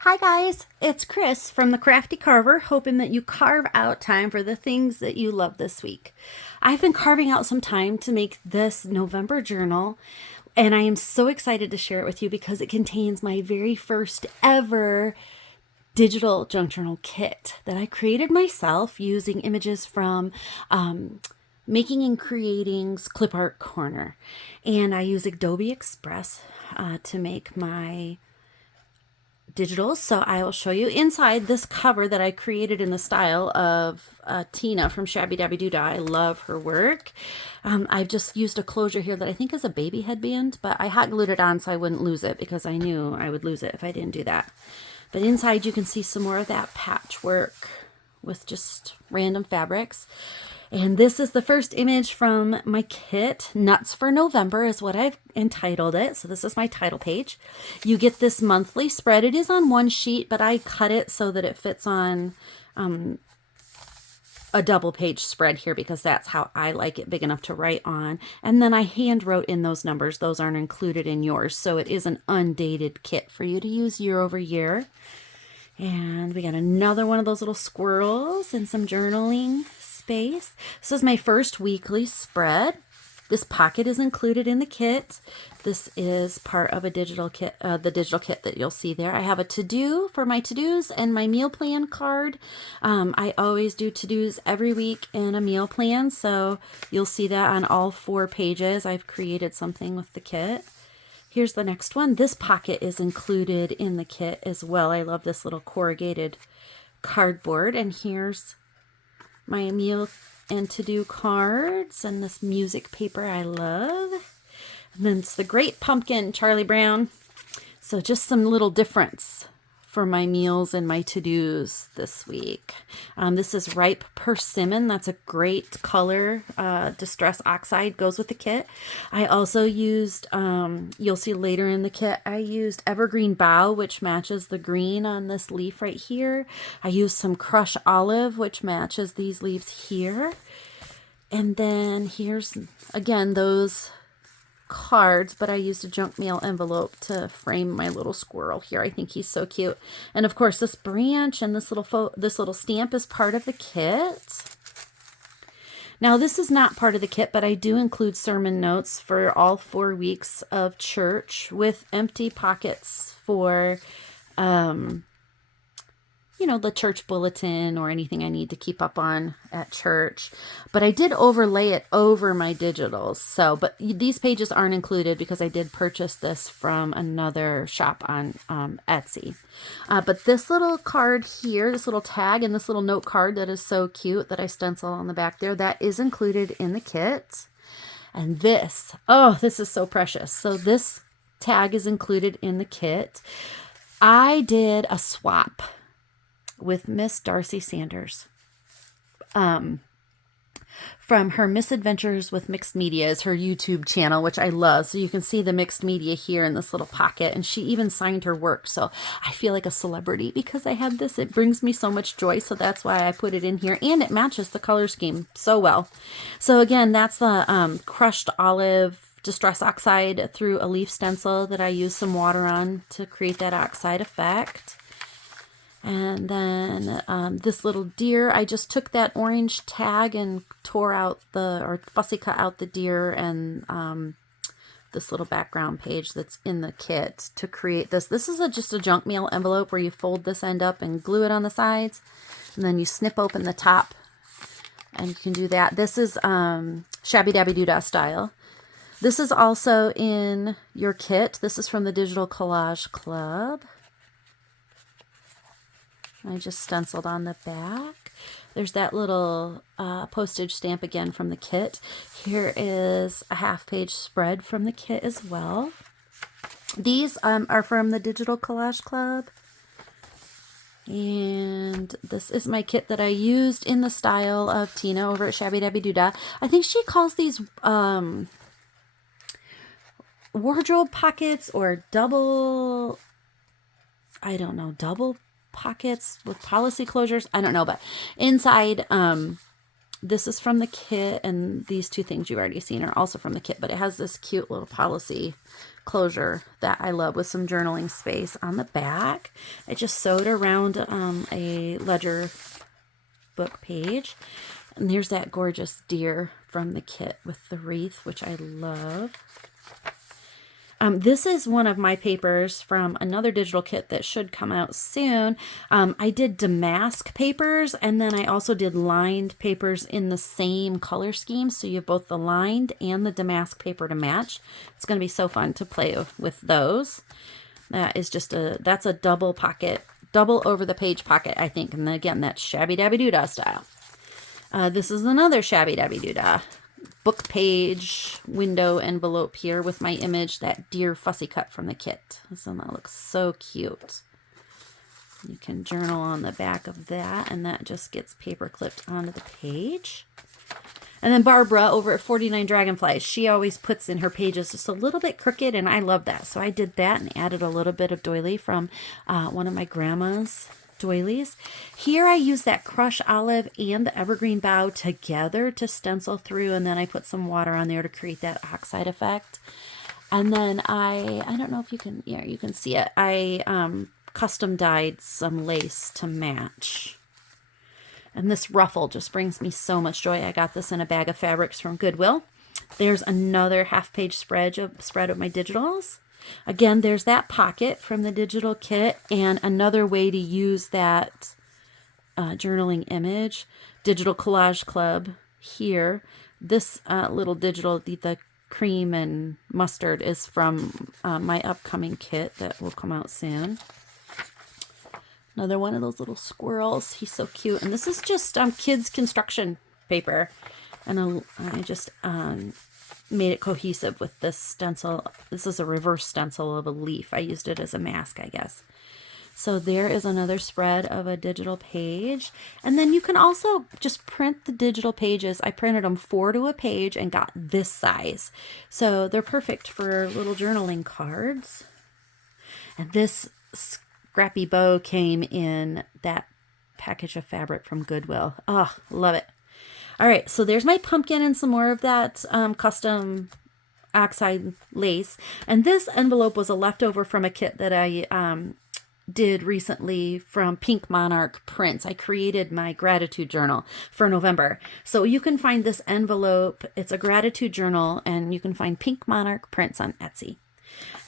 Hi guys, it's Chris from The Crafty Carver, hoping that you carve out time for the things that you love this week. I've been carving out some time to make this November journal, and I am so excited to share it with you because it contains my very first ever digital junk journal kit that I created myself using images from Making and Creating's Clip Art Corner. And I use Adobe Express to make my digitals. So I will show you inside this cover that I created in the style of Tina from Shabby Dabby Doodah. I love her work. I've just used a closure here that I think is a baby headband, but I hot glued it on so I wouldn't lose it because I knew I would lose it if I didn't do that. But inside you can see some more of that patchwork with just random fabrics. And this is the first image from my kit. Nuts for November is what I've entitled it. So this is my title page. You get this monthly spread. It is on one sheet, but I cut it so that it fits on a double page spread here because that's how I like it, big enough to write on. And then I hand wrote in those numbers. Those aren't included in yours. So it is an undated kit for you to use year over year. And we got another one of those little squirrels and some journaling space. This is my first weekly spread. This pocket is included in the kit. This is part of a digital kit, the digital kit that you'll see there. I have a to-do for my to-dos and my meal plan card. I always do to-dos every week and a meal plan, so you'll see that on all 4 pages. I've created something with the kit. Here's the next one. This pocket is included in the kit as well. I love this little corrugated cardboard. And here's my meal and to-do cards and this music paper I love. And then it's the Great Pumpkin, Charlie Brown. So just some little difference for my meals and my to-dos this week. This is Ripe Persimmon. That's a great color. Distress Oxide goes with the kit. I also used, you'll see later in the kit, I used Evergreen Bough, which matches the green on this leaf right here. I used some Crush Olive, which matches these leaves here. And then here's, again, those cards, but I used a junk mail envelope to frame my little squirrel here. I think he's so cute. And of course, this branch and this little stamp is part of the kit. Now, this is not part of the kit, but I do include sermon notes for all 4 weeks of church with empty pockets for the church bulletin or anything I need to keep up on at church. But I did overlay it over my digitals. So, but these pages aren't included because I did purchase this from another shop on Etsy. But this little card here, this little tag and this little note card that is so cute that I stencil on the back there, that is included in the kit. And this, oh, this is so precious. So this tag is included in the kit. I did a swap with Miss Darcy Sanders from her Misadventures with Mixed Media is her YouTube channel, which I love. So you can see the mixed media here in this little pocket, and she even signed her work. So I feel like a celebrity because I have this. It brings me so much joy. So that's why I put it in here, and it matches the color scheme so well. So again, that's the Crushed Olive Distress Oxide through a leaf stencil that I used some water on to create that oxide effect. And then this little deer, I just took that orange tag and tore out or fussy cut out the deer and this little background page that's in the kit to create this. This is just a junk mail envelope where you fold this end up and glue it on the sides. And then you snip open the top and you can do that. This is Shabby Dabby Doodah style. This is also in your kit. This is from the Digital Collage Club. I just stenciled on the back. There's that little postage stamp again from the kit. Here is a half-page spread from the kit as well. These are from the Digital Collage Club. And this is my kit that I used in the style of Tina over at Shabby Dabby Doodah. I think she calls these wardrobe pockets or double pockets with policy closures. I don't know, but inside, this is from the kit, and these 2 things you've already seen are also from the kit, but it has this cute little policy closure that I love with some journaling space on the back. I just sewed around a ledger book page. And here's that gorgeous deer from the kit with the wreath, which I love. This is one of my papers from another digital kit that should come out soon. I did damask papers, and then I also did lined papers in the same color scheme. So you have both the lined and the damask paper to match. It's going to be so fun to play with those. That is just that's a double pocket, double over the page pocket, I think. And again, that's Shabby Dabby Doodah style. This is another Shabby Dabby Doodah book page window envelope here with my image, that deer fussy cut from the kit. So that looks so cute. You can journal on the back of that, and that just gets paper clipped onto the page. And then Barbara over at 49 Dragonflies, she always puts in her pages just a little bit crooked, and I love that. So I did that and added a little bit of doily from one of my grandma's doilies. Here I use that crush olive and the evergreen bough together to stencil through, and then I put some water on there to create that oxide effect. And then I don't know if you can, yeah, you can see it. I custom dyed some lace to match. And this ruffle just brings me so much joy. I got this in a bag of fabrics from Goodwill. There's another half-page spread of my digitals. Again, there's that pocket from the digital kit, and another way to use that journaling image, Digital Collage Club here. This little digital, the cream and mustard, is from my upcoming kit that will come out soon. Another one of those little squirrels. He's so cute. And this is just kids construction paper. And I just made it cohesive with this stencil. This is a reverse stencil of a leaf. I used it as a mask, I guess. So there is another spread of a digital page. And then you can also just print the digital pages. I printed them 4 to a page and got this size. So they're perfect for little journaling cards. And this scrappy bow came in that package of fabric from Goodwill. Oh, love it. All right, so there's my pumpkin and some more of that custom oxide lace. And this envelope was a leftover from a kit that I did recently from Pink Monarch Prints. I created my gratitude journal for November. So you can find this envelope. It's a gratitude journal, and you can find Pink Monarch Prints on Etsy.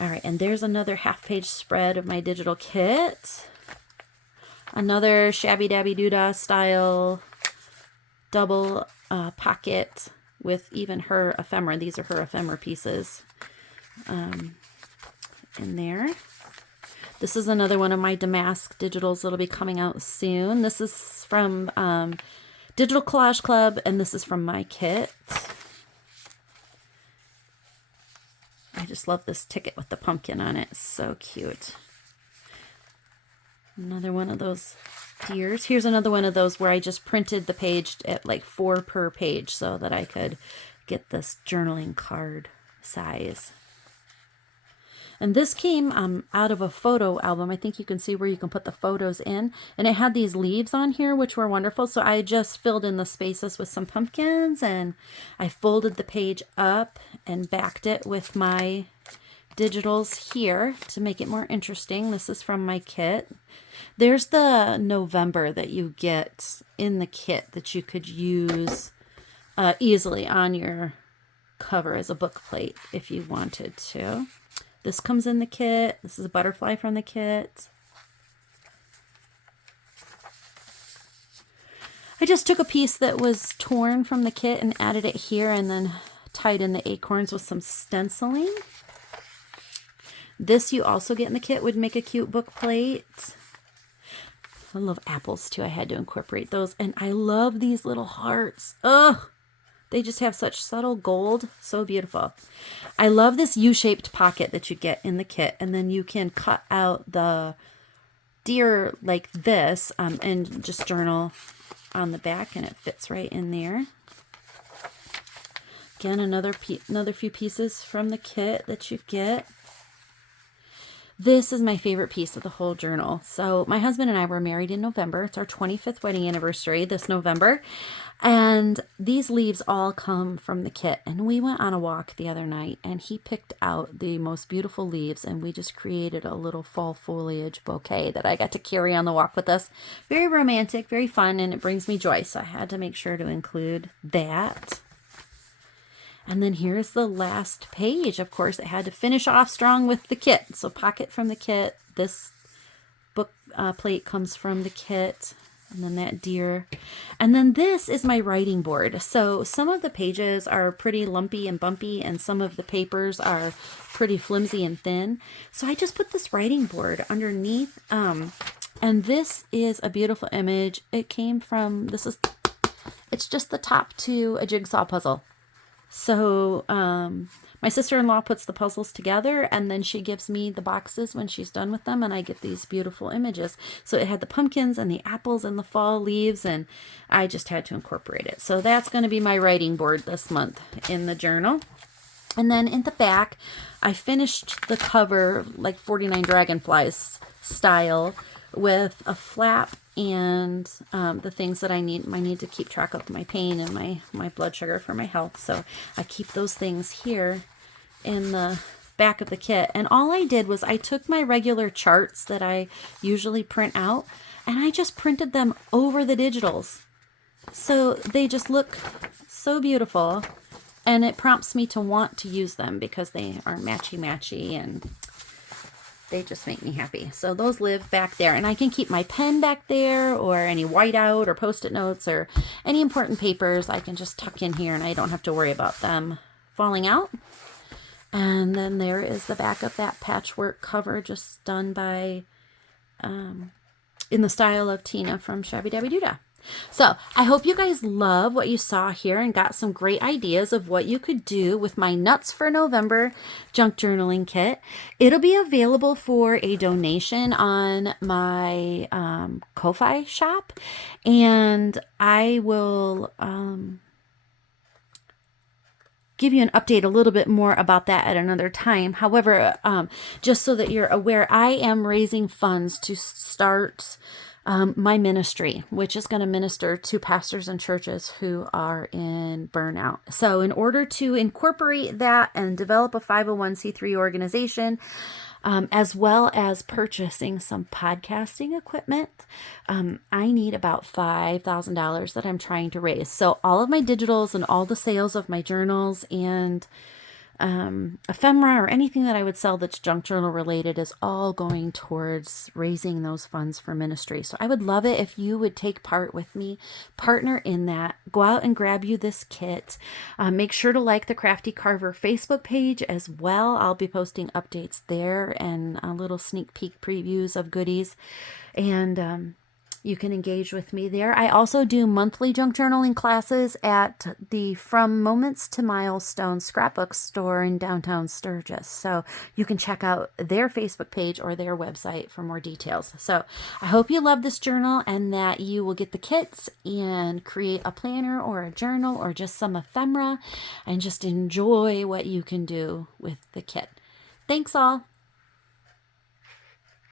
All right, and there's another half-page spread of my digital kit. Another Shabby Dabby Doodah style double pocket with even her ephemera. These are her ephemera pieces in there. This is another one of my damask digitals that'll be coming out soon. This is from Digital Collage Club, and this is from my kit. I just love this ticket with the pumpkin on it. It's so cute. Another one of those deers. Here's another one of those where I just printed the page at like 4 per page so that I could get this journaling card size. And this came out of a photo album. I think you can see where you can put the photos in. And it had these leaves on here, which were wonderful. So I just filled in the spaces with some pumpkins, and I folded the page up and backed it with my digitals here to make it more interesting. This is from my kit. There's the November that you get in the kit that you could use easily on your cover as a book plate if you wanted to. This comes in the kit. This is a butterfly from the kit. I just took a piece that was torn from the kit and added it here, and then tied in the acorns with some stenciling. This you also get in the kit, would make a cute book plate. I love apples too. I had to incorporate those. And I love these little hearts. Ugh! They just have such subtle gold. So beautiful. I love this U-shaped pocket that you get in the kit. And then you can cut out the deer like this and just journal on the back, and it fits right in there. Again, another few pieces from the kit that you get. This is my favorite piece of the whole journal. So my husband and I were married in November. It's our 25th wedding anniversary this November. And these leaves all come from the kit. And we went on a walk the other night and he picked out the most beautiful leaves and we just created a little fall foliage bouquet that I got to carry on the walk with us. Very romantic, very fun, and it brings me joy. So I had to make sure to include that. And then here's the last page. Of course, it had to finish off strong with the kit. So pocket from the kit. This book plate comes from the kit. And then that deer. And then this is my writing board. So some of the pages are pretty lumpy and bumpy, and some of the papers are pretty flimsy and thin. So I just put this writing board underneath. And this is a beautiful image. It came from, it's just the top to a jigsaw puzzle. So my sister-in-law puts the puzzles together and then she gives me the boxes when she's done with them, and I get these beautiful images. So it had the pumpkins and the apples and the fall leaves, and I just had to incorporate it. So that's going to be my writing board this month in the journal. And then in the back, I finished the cover like 49 Dragonflies style with a flap and the things that I need to keep track of my pain and my blood sugar for my health. So I keep those things here in the back of the kit. And all I did was I took my regular charts that I usually print out and I just printed them over the digitals. So they just look so beautiful, and it prompts me to want to use them because they are matchy and they just make me happy. So those live back there, and I can keep my pen back there, or any whiteout or post-it notes or any important papers I can just tuck in here, and I don't have to worry about them falling out. And then there is the back of that patchwork cover, just done by in the style of Tina from Shabby Dabby Doodah. So I hope you guys love what you saw here and got some great ideas of what you could do with my Nuts for November junk journaling kit. It'll be available for a donation on my Ko-Fi shop, and I will give you an update a little bit more about that at another time. However, just so that you're aware, I am raising funds to start my ministry, which is going to minister to pastors and churches who are in burnout. So in order to incorporate that and develop a 501c3 organization, as well as purchasing some podcasting equipment, I need about $5,000 that I'm trying to raise. So all of my digitals and all the sales of my journals and ephemera or anything that I would sell that's junk journal related is all going towards raising those funds for ministry. So I would love it if you would take part with me, partner in that, go out and grab you this kit. Make sure to like the Crafty Carver Facebook page as well. I'll be posting updates there and little sneak peek previews of goodies, and you can engage with me there. I also do monthly junk journaling classes at the From Moments to Milestones scrapbook store in downtown Sturgis. So you can check out their Facebook page or their website for more details. So I hope you love this journal and that you will get the kits and create a planner or a journal or just some ephemera and just enjoy what you can do with the kit. Thanks all.